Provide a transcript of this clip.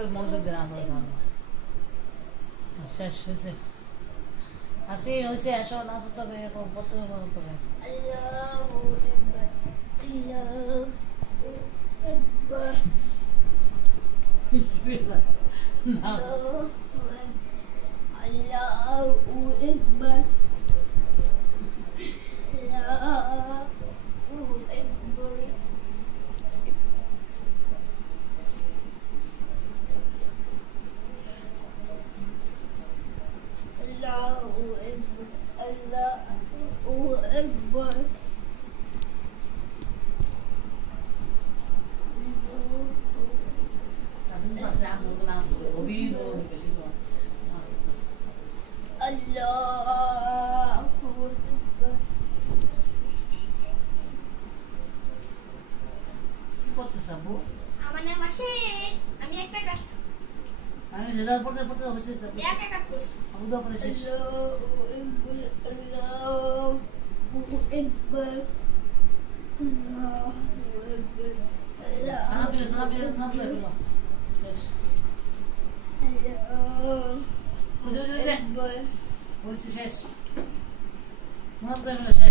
করে মনোযোগ দেন আমরা শেষ হয়েছে আসি হয়েছে আসো না তবে কত তবে আমার নাম আশিস আমি একটা কাজ আমি যেটা পড়তে পড়তে অবশ্যই একটা কাজ করছি আবু দা পড়ে শেষ সানা পিলে না পিলে শেষ বুঝে বুঝে বুঝে শেষ মনে করে শেষ